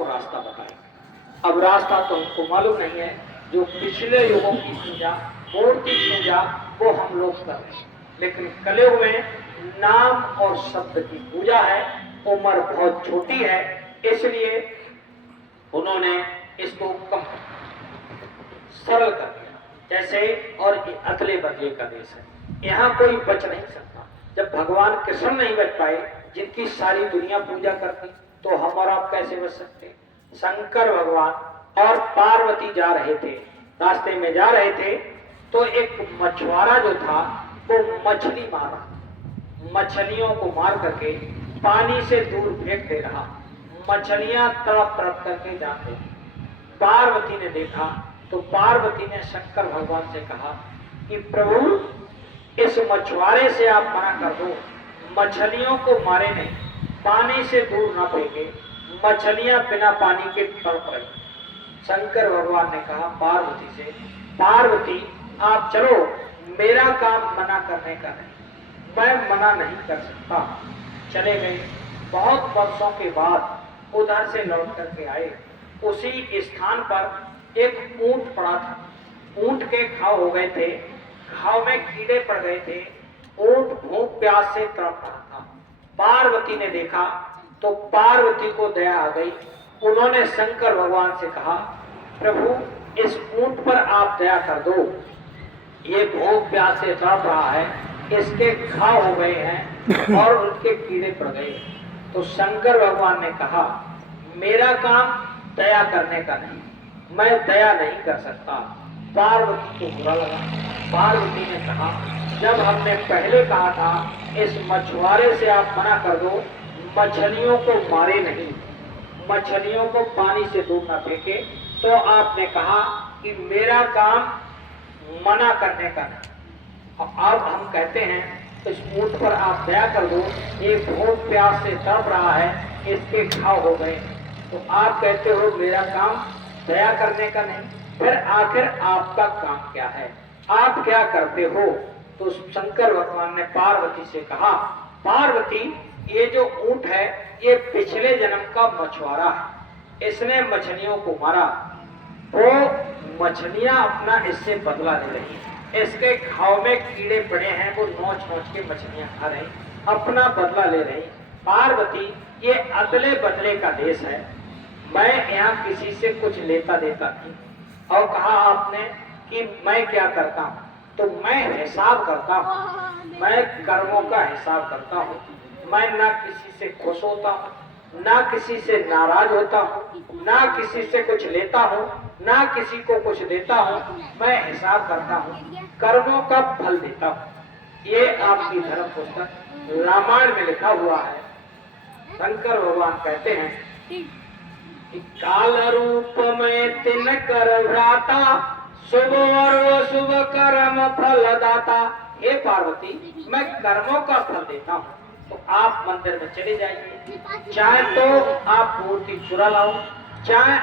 वो रास्ता बताएगा। अब रास्ता तो हमको मालूम नहीं है, जो पिछले युगों की पूजा, मूर्ति पूजा, वो हम लोग कर रहे हैं, लेकिन कलयुग में नाम और शब्द की पूजा है। उम्र बहुत छोटी है, इसलिए उन्होंने इसको कम सरल कर दिया। जैसे और अतले बदले का देश है, यहाँ कोई बच नहीं सकता। जब भगवान कृष्ण नहीं बच पाए, जिनकी सारी दुनिया पूजा करती, तो हम और आप कैसे बच सकते। शंकर भगवान और पार्वती जा रहे थे, रास्ते में जा रहे थे, तो एक मछुआरा जो था वो मछली मार रहा, मछलियों को मार करके पानी से दूर फेंक दे रहा, मछलियां तड़प तड़प करके जाते। पार्वती ने देखा तो पार्वती ने शंकर भगवान से कहा कि प्रभु, इस मछुआरे से आप मना कर दो, मछलियों को मारे नहीं, पानी से दूर न फेंके, मछलियां बिना पानी के तड़प रही। शंकर भगवान ने कहा पार्वती से, पार्वती आप चलो, मेरा काम मना करने का नहीं, मैं मना नहीं कर सकता। चले गए। बहुत वर्षों के बाद उधर से लौट करके आए। उसी स्थान पर एक ऊंट पड़ा था, ऊंट के घाव हो गए थे, घाव में कीड़े पड़ गए थे, ऊंट भूख प्यास से तड़प रहा था। पार्वती ने देखा तो पार्वती को दया आ गई। उन्होंने शंकर भगवान से कहा, प्रभु, इस ऊंट पर आप दया कर दो, ये भूख प्यास से तड़प रहा है, इसके घाव हो गए हैं और उनके कीड़े पड़ गए। तो शंकर भगवान ने कहा, मेरा काम दया करने का नहीं, मैं दया नहीं कर सकता। पार्वती को बुरा लगा। पार्वती ने कहा, जब हमने पहले कहा था इस मछुआरे से आप मना कर दो, मछलियों को मारे नहीं, मछलियों को पानी से दूर न फेंके, तो आपने कहा कि मेरा काम मना करने का नहीं। अब हम कहते हैं इस ऊंट पर आप दया कर दो, ये भूख प्यास से तड़प रहा है, इसके घाव हो गए। तो आप कहते हो मेरा काम दया करने का नहीं, फिर आखिर आपका काम क्या है, आप क्या करते हो। तो शंकर भगवान ने पार्वती से कहा, पार्वती, ये जो ऊंट है ये पिछले जन्म का मछुआरा है, इसने मछलियों को मारा, वो मछलियां अपना इससे बदला ले रही हैं, इसके घाव में कीड़े पड़े हैं, वो नोच नोच के मछलियां खा रही, अपना बदला ले रही। पार्वती, ये अदले बदले का देश है, मैं यहाँ किसी से कुछ लेता देता नहीं। और कहा आपने कि मैं क्या करता हूँ, तो मैं हिसाब करता हूँ, मैं कर्मों का हिसाब करता हूँ। मैं ना किसी से खुश होता हूँ, ना किसी से नाराज होता हूँ, ना किसी से कुछ लेता हूँ, ना किसी को कुछ देता हूँ, मैं हिसाब करता हूँ, कर्मों का फल देता हूँ। ये आपकी धर्म पुस्तक रामायण में लिखा हुआ है। शंकर भगवान कहते हैं कि काल रूप में तिन कर भ्राता, शुभ और शुभ कर्म फल दाता। हे पार्वती, मैं कर्मों का फल देता हूँ, तो आप मंदिर में चले जाइए, चाहे तो आप मूर्ति चुरा लाओ, चाहे